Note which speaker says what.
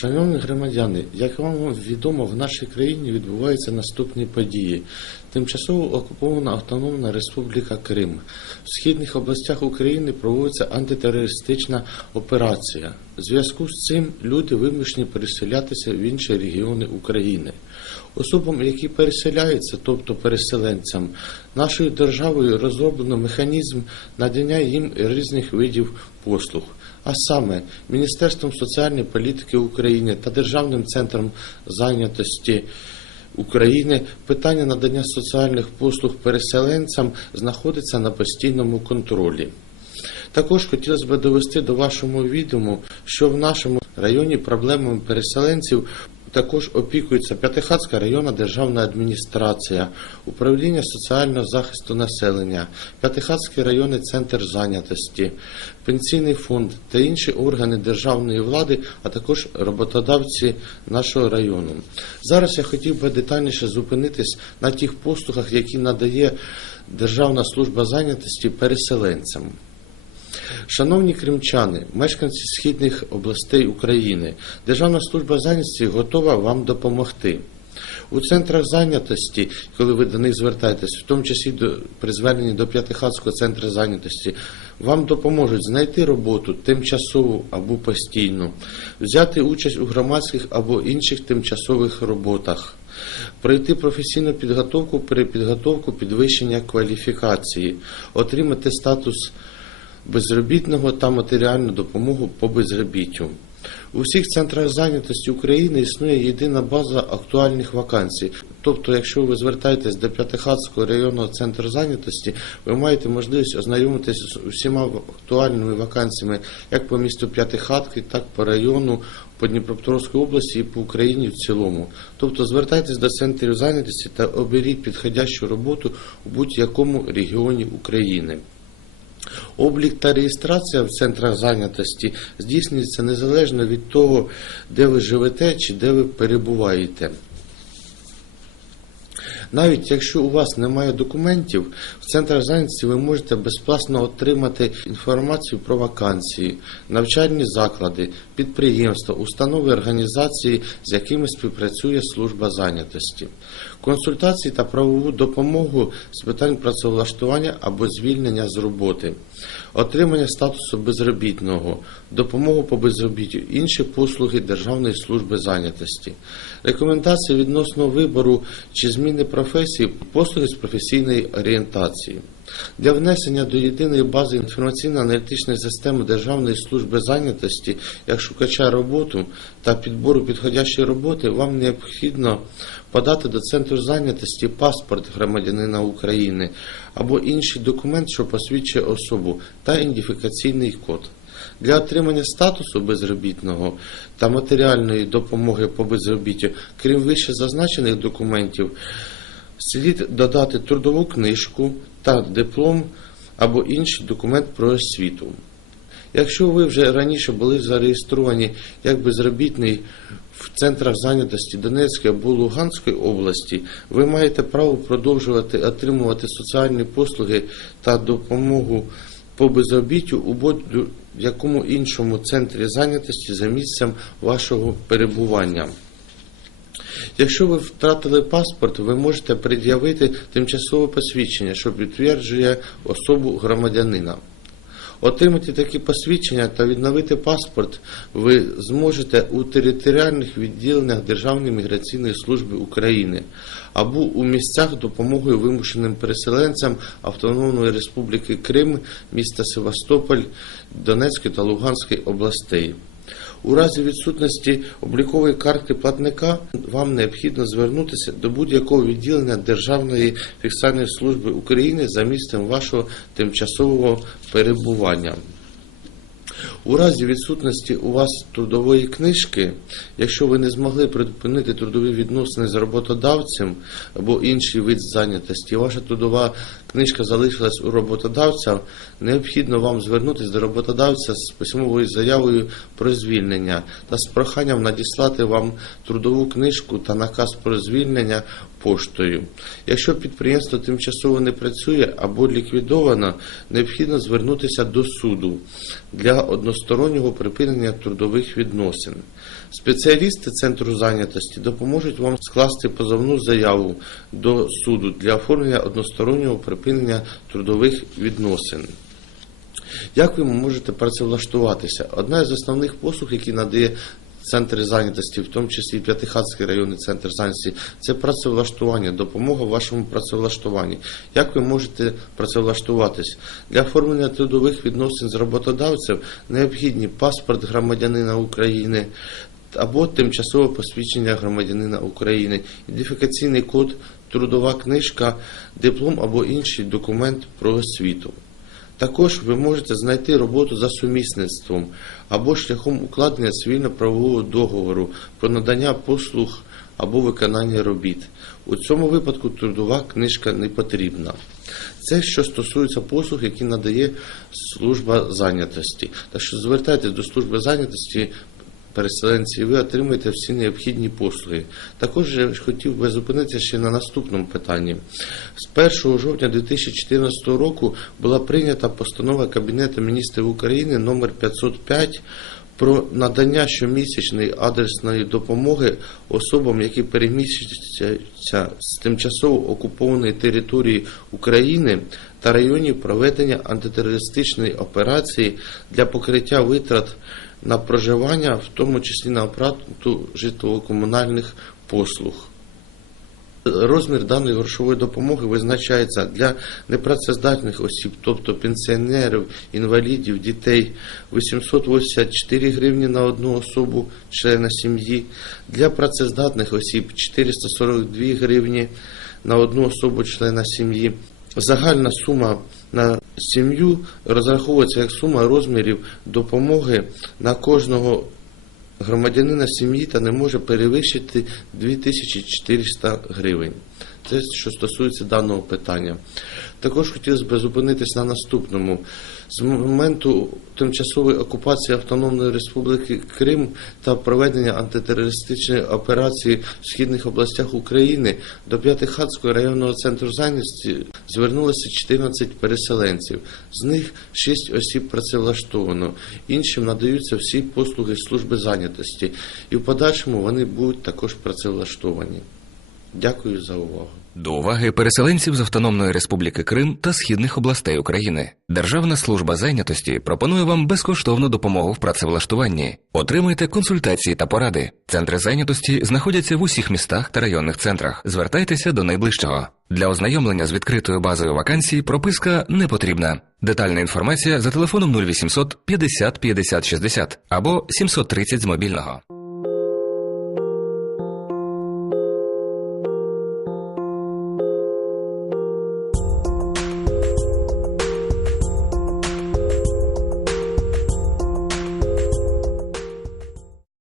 Speaker 1: Шановні громадяни, як вам відомо, в нашій країні відбуваються наступні події. Тимчасово окупована Автономна Республіка Крим. В східних областях України проводиться антитерористична операція. В зв'язку з цим люди вимушені переселятися в інші регіони України. Особам, які переселяються, тобто переселенцям, нашою державою розроблено механізм надання їм різних видів послуг. А саме Міністерством соціальної політики України та Державним центром зайнятості України питання надання соціальних послуг переселенцям знаходиться на постійному контролі. Також хотілося б довести до вашому відому, що в нашому районі проблемами переселенців також опікується П'ятихатська районна державна адміністрація, управління соціального захисту населення, П'ятихатський районний центр зайнятості, пенсійний фонд та інші органи державної влади, а також роботодавці нашого району. Зараз я хотів би детальніше зупинитись на тих послугах, які надає Державна служба зайнятості переселенцям. Шановні кримчани, мешканці східних областей України, Державна служба зайнятості готова вам допомогти. У центрах зайнятості, коли ви до них звертаєтесь, в тому числі до, при зверненні до П'ятихатського центру зайнятості, вам допоможуть знайти роботу тимчасову або постійну, взяти участь у громадських або інших тимчасових роботах, пройти професійну підготовку, перепідготовку, підвищення кваліфікації, отримати статус безробітного та матеріальну допомогу по безробіттю. У всіх центрах зайнятості України існує єдина база актуальних вакансій. Тобто, якщо ви звертаєтесь до П'ятихатського районного центру зайнятості, ви маєте можливість ознайомитися з усіма актуальними вакансіями як по місту П'ятихатки, так і по району, по Дніпропетровській області і по Україні в цілому. Тобто звертайтесь до центрів зайнятості та оберіть підходящу роботу у будь-якому регіоні України. Облік та реєстрація в центрах зайнятості здійснюється незалежно від того, де ви живете чи де ви перебуваєте. Навіть якщо у вас немає документів, в центрах зайнятості ви можете безплатно отримати інформацію про вакансії, навчальні заклади, підприємства, установи організації, з якими співпрацює служба зайнятості, консультації та правову допомогу з питань працевлаштування або звільнення з роботи, отримання статусу безробітного, допомогу по безробіттю, інші послуги Державної служби зайнятості, рекомендації відносно вибору чи зміни професії, послуги з професійної орієнтації. Для внесення до єдиної бази інформаційно-аналітичної системи Державної служби зайнятості як шукача роботу та підбору підходящої роботи вам необхідно подати до центру зайнятості паспорт громадянина України або інший документ, що посвідчує особу, та ідентифікаційний код. Для отримання статусу безробітного та матеріальної допомоги по безробіттю, крім вище зазначених документів, слід додати трудову книжку та диплом або інший документ про освіту. Якщо ви вже раніше були зареєстровані як безробітний в центрах зайнятості Донецької або Луганської області, ви маєте право продовжувати отримувати соціальні послуги та допомогу по безробіттю у будь-якому іншому центрі зайнятості за місцем вашого перебування. Якщо ви втратили паспорт, ви можете пред'явити тимчасове посвідчення, що підтверджує особу громадянина. Отримати такі посвідчення та відновити паспорт ви зможете у територіальних відділеннях Державної міграційної служби України або у місцях допомогою вимушеним переселенцям Автономної Республіки Крим, міста Севастополь, Донецької та Луганської областей. У разі відсутності облікової картки платника вам необхідно звернутися до будь-якого відділення Державної фіксальної служби України за місцем вашого тимчасового перебування. У разі відсутності у вас трудової книжки, якщо ви не змогли припинити трудові відносини з роботодавцем або інший вид зайнятості, ваша трудова книжка залишилась у роботодавця, необхідно вам звернутися до роботодавця з письмовою заявою про звільнення та з проханням надіслати вам трудову книжку та наказ про звільнення поштою. Якщо підприємство тимчасово не працює або ліквідовано, необхідно звернутися до суду для одностороннього припинення трудових відносин. Спеціалісти центру зайнятості допоможуть вам скласти позовну заяву до суду для оформлення одностороннього припинення трудових відносин. Як ви можете працевлаштуватися? Одна із основних послуг, які надає центр зайнятості, в тому числі П'ятихатський районний центр зайнятості, це працевлаштування, допомога вашому працевлаштуванні. Як ви можете працевлаштуватись? Для оформлення трудових відносин з роботодавцем необхідні паспорт громадянина України або тимчасове посвідчення громадянина України, ідентифікаційний код, трудова книжка, диплом або інший документ про освіту. Також ви можете знайти роботу за сумісництвом або шляхом укладення цивільно-правового договору про надання послуг або виконання робіт. У цьому випадку трудова книжка не потрібна. Це що стосується послуг, які надає служба зайнятості. Так що звертайтесь до служби зайнятості переселенці, і ви отримаєте всі необхідні послуги. Також я хотів би зупинитися ще на наступному питанні. З 1 жовтня 2014 року була прийнята постанова Кабінету міністрів України номер 505 про надання щомісячної адресної допомоги особам, які переміщуються з тимчасово окупованої території України та районів проведення антитерористичної операції для покриття витрат на проживання, в тому числі на оплату житлово-комунальних послуг. Розмір даної грошової допомоги визначається для непрацездатних осіб, тобто пенсіонерів, інвалідів, дітей 884 гривні на одну особу члена сім'ї, для працездатних осіб 442 гривні на одну особу члена сім'ї. Загальна сума на сім'ю розраховується як сума розмірів допомоги на кожного громадянина сім'ї та не може перевищити 2400 гривень. Це що стосується даного питання. Також хотілося б зупинитися на наступному. З моменту тимчасової окупації Автономної Республіки Крим та проведення антитерористичної операції в східних областях України до П'ятихатського районного центру зайнятості звернулося 14 переселенців. З них 6 осіб працевлаштовано. Іншим надаються всі послуги служби зайнятості, і в подальшому вони будуть також працевлаштовані. Дякую за увагу.
Speaker 2: До уваги переселенців з Автономної Республіки Крим та східних областей України. Державна служба зайнятості пропонує вам безкоштовну допомогу в працевлаштуванні. Отримайте консультації та поради. Центри зайнятості знаходяться в усіх містах та районних центрах. Звертайтеся до найближчого. Для ознайомлення з відкритою базою вакансій прописка не потрібна. Детальна інформація за телефоном 0800 50 50 60 або 730 з мобільного.